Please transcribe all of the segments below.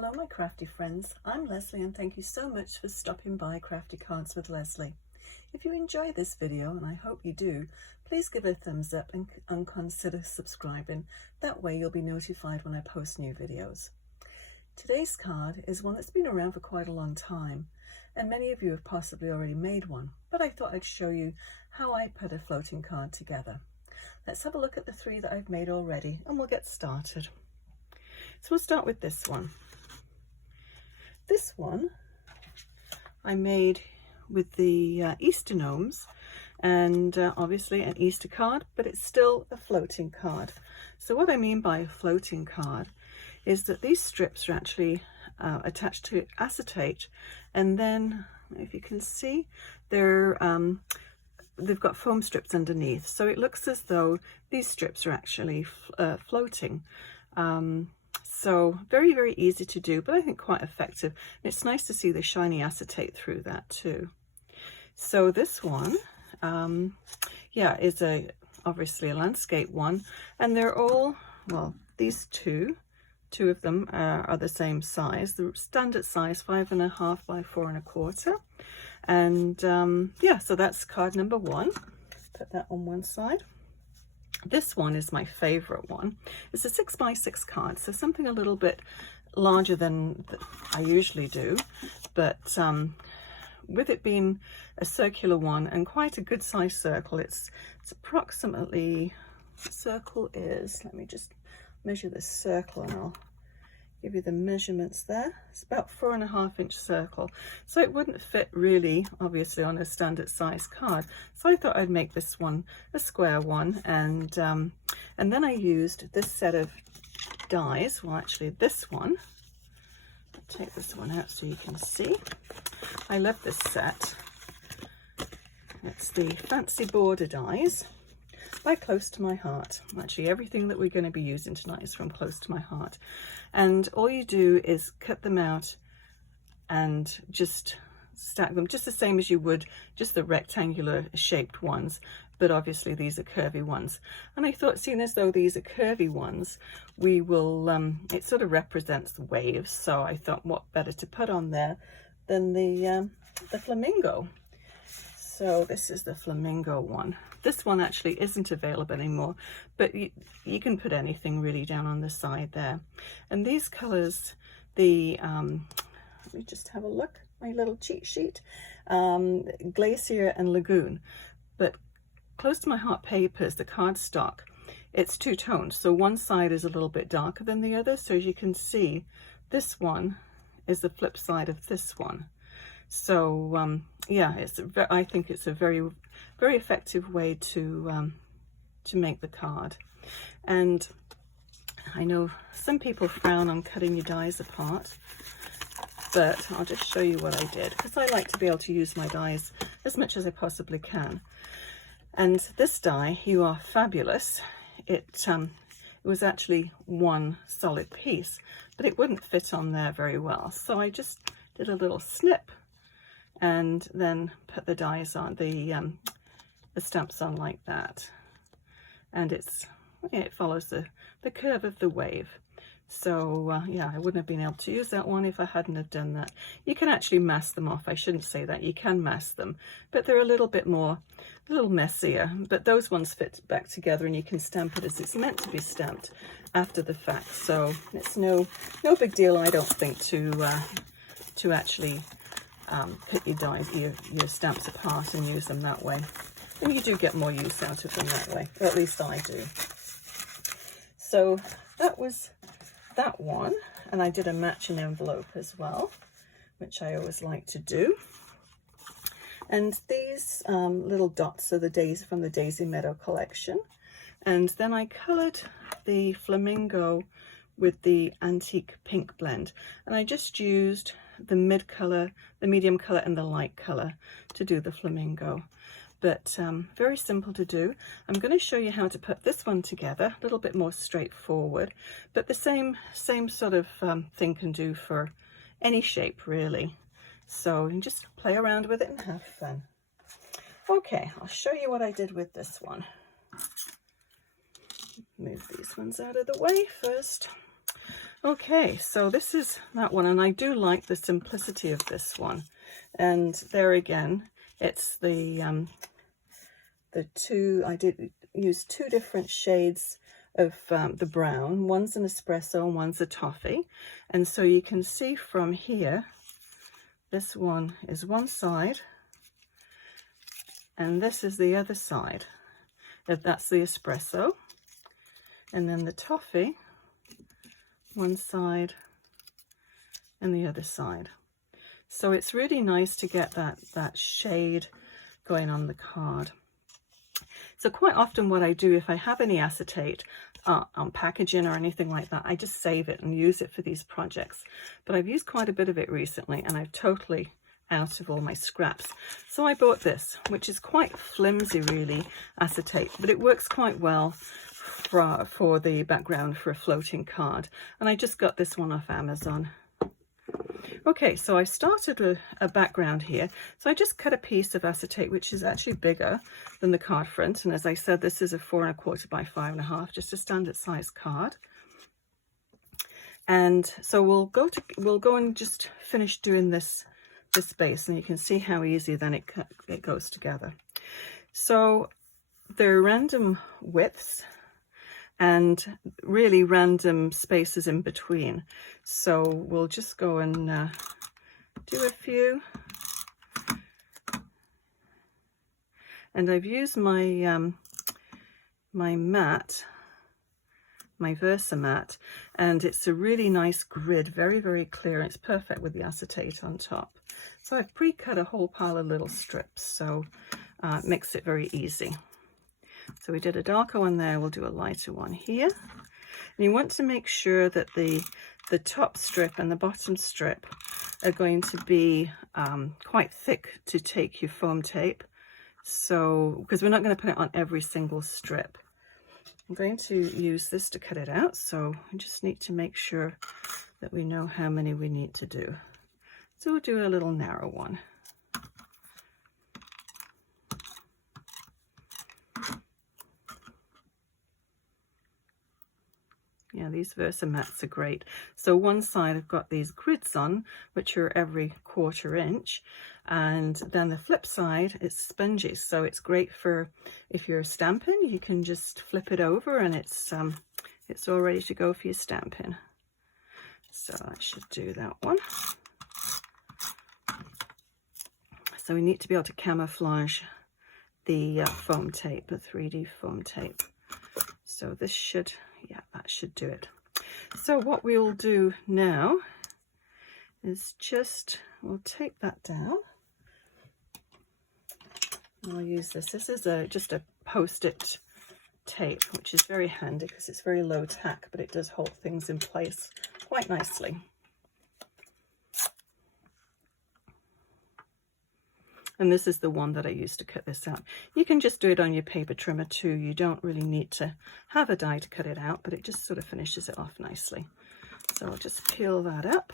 Hello my crafty friends, I'm Leslie and thank you so much for stopping by Crafty Cards with Leslie. If you enjoy this video, and I hope you do, please give it a thumbs up and consider subscribing. That way you'll be notified when I post new videos. Today's card is one that's been around for quite a long time, and many of you have possibly already made one, but I thought I'd show you how I put a floating card together. Let's have a look at the three that I've made already and we'll get started. So we'll start with this one. This one I made with the Easter gnomes and obviously an Easter card, but it's still a floating card. So what I mean by a floating card is that these strips are actually attached to acetate, and then if you can see they've got foam strips underneath, so it looks as though these strips are actually floating. So very, very easy to do, but I think quite effective. And it's nice to see the shiny acetate through that too. So this one, is obviously a landscape one, and they're all, well, these two of them are the same size, the standard size, 5.5 by 4.25. And so that's card number one. Put that on one side. This one is my favorite one. It's a 6x6 card, so something a little bit larger than I usually do, but with it being a circular one and quite a good size circle, it's approximately, the circle is, let me just measure this circle and I'll give you the measurements there. It's about 4.5-inch circle, so it wouldn't fit really obviously on a standard size card, so I thought I'd make this one a square one. And then I used this set of dies, well actually this one, I'll take this one out so you can see. I love this set. It's the Fancy Border dies by Close to My Heart. Actually everything that we're going to be using tonight is from Close to My Heart, and all you do is cut them out and just stack them just the same as you would just the rectangular shaped ones, but obviously these are curvy ones. And I thought, seeing as though these are curvy ones, we will it sort of represents the waves, so I thought what better to put on there than the flamingo. So this is the flamingo one. This one actually isn't available anymore, but you can put anything really down on the side there. And these colors, let me just have a look, my little cheat sheet, Glacier and Lagoon. But Close to My Heart papers, the cardstock, it's two-toned, so one side is a little bit darker than the other. So as you can see, this one is the flip side of this one. So I think it's a very, very effective way to make the card. And I know some people frown on cutting your dies apart, but I'll just show you what I did, because I like to be able to use my dies as much as I possibly can. And this die, You Are Fabulous, it was actually one solid piece, but it wouldn't fit on there very well. So I just did a little snip and then put the dies on, the stamps on like that. And it follows the curve of the wave. So I wouldn't have been able to use that one if I hadn't have done that. You can actually mask them off. I shouldn't say that. You can mask them, but they're a little messier. But those ones fit back together and you can stamp it as it's meant to be stamped after the fact. So it's no big deal, I don't think, to actually put your stamps apart and use them that way. And you do get more use out of them that way, or at least I do. So that was that one, and I did a matching envelope as well, which I always like to do. And these little dots are the days from the Daisy Meadow collection. And then I coloured the flamingo with the antique pink blend, and I just used the medium color and the light color to do the flamingo. But very simple to do. I'm going to show you how to put this one together, a little bit more straightforward, but the same sort of thing can do for any shape really. So you can just play around with it and have fun. Okay, I'll show you what I did with this one. Move these ones out of the way first. Okay, so this is that one, and I do like the simplicity of this one. And there again, it's the two, I did use two different shades of the brown. One's an espresso and one's a toffee. And so you can see from here, this one is one side, and this is the other side. That's the espresso. And then the toffee, one side and the other side. So it's really nice to get that shade going on the card. So quite often what I do, if I have any acetate on packaging or anything like that, I just save it and use it for these projects. But I've used quite a bit of it recently, and I've totally out of all my scraps. So I bought this, which is quite flimsy really, acetate, but it works quite well for the background for a floating card. And I just got this one off Amazon. Okay, so I started a background here. So I just cut a piece of acetate, which is actually bigger than the card front. And as I said, this is a 4 1/4 by 5 1/2, just a standard size card. And so we'll go and just finish doing this base, and you can see how easy then it goes together. So there are random widths and really random spaces in between. So we'll just go and do a few. And I've used my my mat, my Versamat, and it's a really nice grid, very, very clear. It's perfect with the acetate on top. So I've pre-cut a whole pile of little strips, so it makes it very easy. So we did a darker one there, we'll do a lighter one here. And you want to make sure that the top strip and the bottom strip are going to be quite thick to take your foam tape. So, because we're not going to put it on every single strip. I'm going to use this to cut it out, so we just need to make sure that we know how many we need to do. So we'll do a little narrow one. Yeah, these Versamats are great. So one side I've got these grids on, which are every 1/4 inch, and then the flip side it's spongy, so it's great for if you're stamping. You can just flip it over and it's all ready to go for your stamping. So I should do that one. So we need to be able to camouflage the foam tape, the 3D foam tape. So this should, yeah, that should do it. So what we'll do now is we'll tape that down. I'll use this. This is just a post-it tape, which is very handy because it's very low tack, but it does hold things in place quite nicely. And this is the one that I used to cut this out. You can just do it on your paper trimmer too. You don't really need to have a die to cut it out, but it just sort of finishes it off nicely. So I'll just peel that up.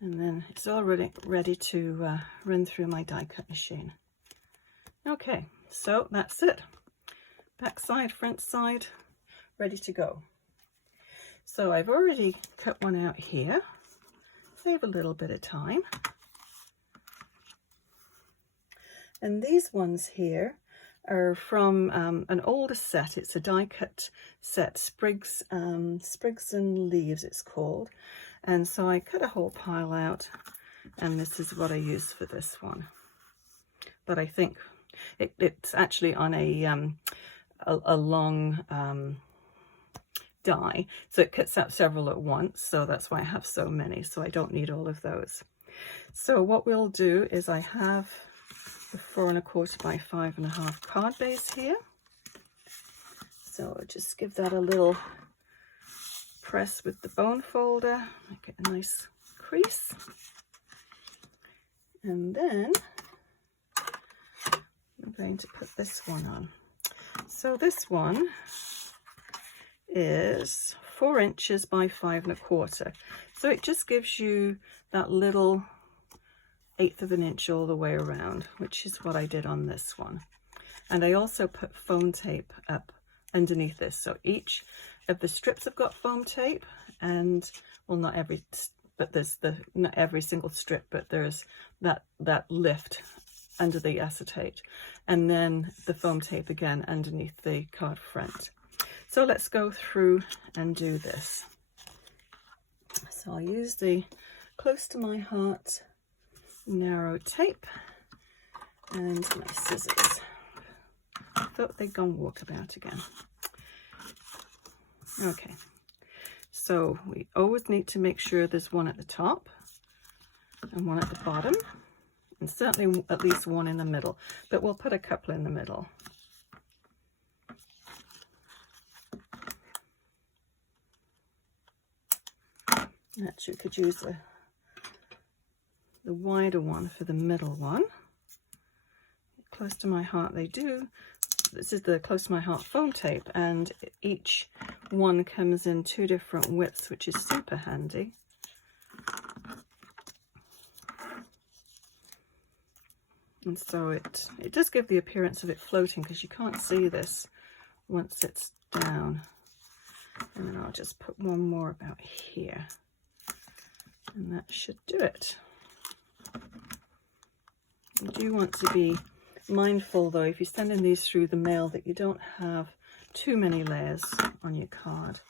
And then it's already ready to run through my die cut machine. Okay, so that's it. Back side, front side, ready to go. So I've already cut one out here. Save a little bit of time. And these ones here are from an older set. It's a die cut set, Sprigs Leaves it's called. And so I cut a whole pile out, and this is what I use for this one. But I think it's actually on a long die, so it cuts out several at once. So that's why I have so many. So I don't need all of those. So what we'll do is I have the 4 1/4 by 5 1/2 card base here. So I'll just give that a little press with the bone folder, make it a nice crease. And then I'm going to put this one on. So this one is 4 inches by 5 1/4. So it just gives you that little 1/8 of an inch all the way around, which is what I did on this one. And I also put foam tape up underneath this, so each of the strips have got foam tape, and well, not every, but there's not every single strip, but there's that lift under the acetate, and then the foam tape again underneath the card front. So let's go through and do this. So I'll use the close to my heart narrow tape and my scissors. I thought they'd gone walkabout again. Okay, so we always need to make sure there's one at the top and one at the bottom, and certainly at least one in the middle, but we'll put a couple in the middle. Actually, we could use the wider one for the middle one. Close to my heart they do. This is the close to my heart foam tape, and each one comes in 2 different widths, which is super handy. And so it does give the appearance of it floating, because you can't see this once it's down. And then I'll just put one more about here, and that should do it. You do want to be mindful, though, if you're sending these through the mail, that you don't have too many layers on your card.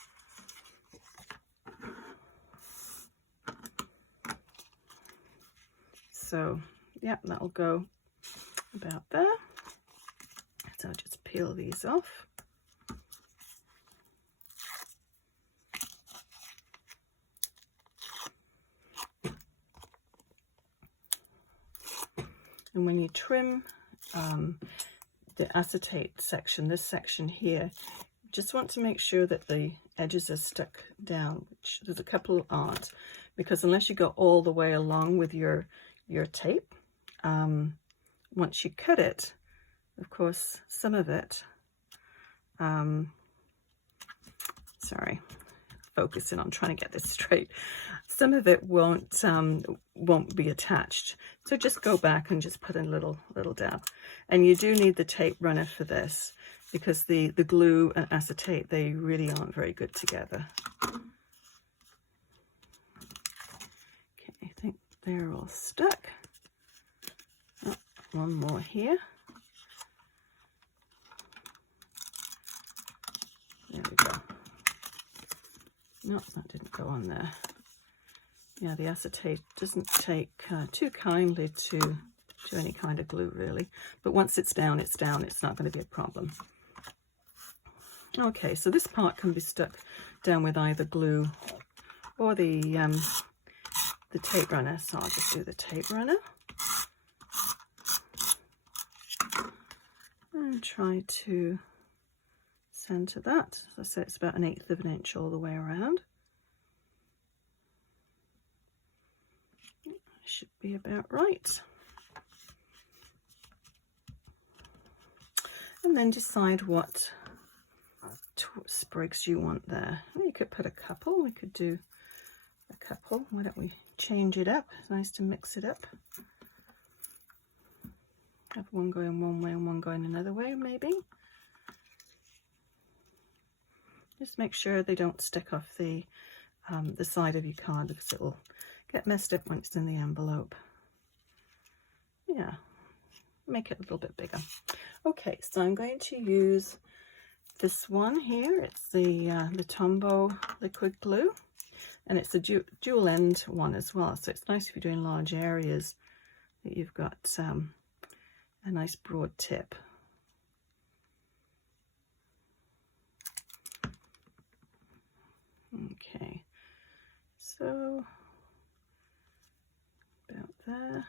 So yeah, that'll go about there. So I'll just peel these off. And when you trim the acetate section, this section here, just want to make sure that the edges are stuck down, which there's a couple aren't, because unless you go all the way along with your tape, once you cut it, of course, some of it, sorry, focusing on trying to get this straight, some of it won't be attached. So just go back and just put in a little dab. And you do need the tape runner for this, because the glue and acetate, they really aren't very good together. Okay, I think they're all stuck. Oh, one more here. There we go. Nope, that didn't go on there. Yeah, the acetate doesn't take too kindly to any kind of glue, really. But once it's down, it's down. It's not going to be a problem. Okay, so this part can be stuck down with either glue or the tape runner. So I'll just do the tape runner. And try to center that. As I said, it's about 1/8 of an inch all the way around. Should be about right. And then decide what sprigs you want there. You could put a couple. We could do a couple. Why don't we change it up? It's nice to mix it up. Have one going one way and one going another way, maybe. Just make sure they don't stick off the side of your card, because it will get messed up when it's in the envelope. Yeah, make it a little bit bigger. Okay, so I'm going to use this one here. It's the Tombow liquid glue, and it's a dual end one as well. So it's nice if you're doing large areas that you've got a nice broad tip. Okay, so about there.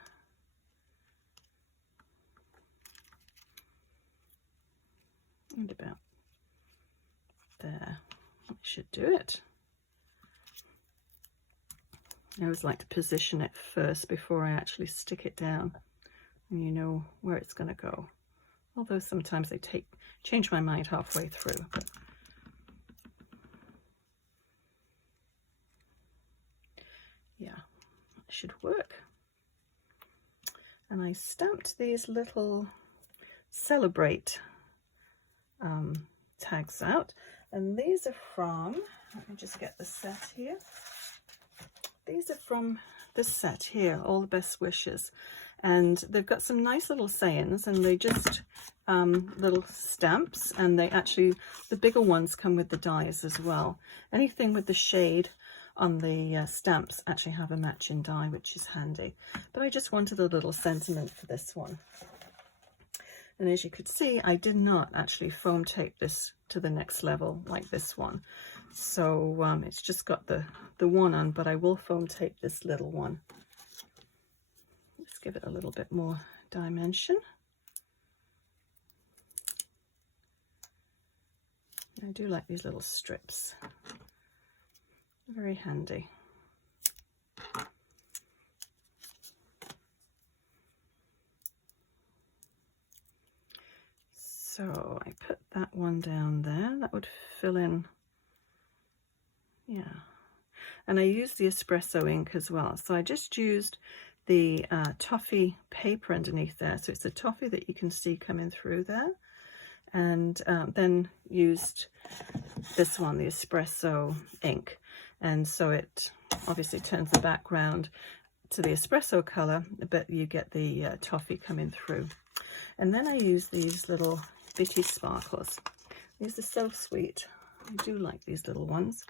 And about there. That should do it. I always like to position it first before I actually stick it down, and you know where it's going to go. Although sometimes they change my mind halfway through. But yeah, that should work. And I stamped these little Celebrate tags out. And these are from, let me just get the set here. These are from this set here, All the Best Wishes. And they've got some nice little sayings, and they just little stamps, and they actually, the bigger ones come with the dies as well. Anything with the shade on the stamps actually have a matching die, which is handy. But I just wanted a little sentiment for this one. And as you could see, I did not actually foam tape this to the next level like this one. So it's just got the one on, but I will foam tape this little one. Let's give it a little bit more dimension. I do like these little strips. Very handy. So I put that one down there. That would fill in, yeah. And I used the Espresso ink as well. So I just used the Toffee paper underneath there. So it's the Toffee that you can see coming through there. And then used this one, the Espresso ink. And so it obviously turns the background to the espresso color, but you get the Toffee coming through. And then I use these little bitty sparkles. These are so sweet. I do like these little ones.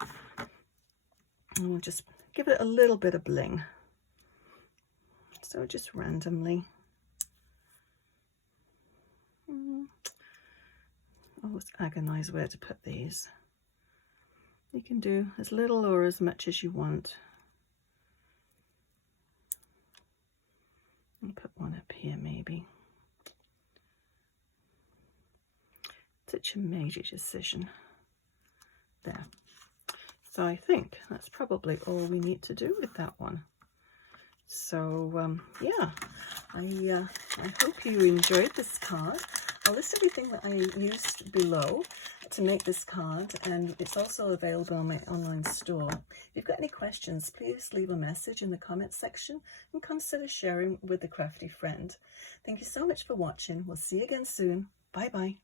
And we'll just give it a little bit of bling. So just randomly. Always agonize where to put these. You can do as little or as much as you want. I'll put one up here maybe. Such a major decision. There. So I think that's probably all we need to do with that one. So yeah, I hope you enjoyed this card. I'll list everything that I used below to make this card, and it's also available on my online store. If you've got any questions, please leave a message in the comments section and consider sharing with a crafty friend. Thank you so much for watching. We'll see you again soon. Bye bye.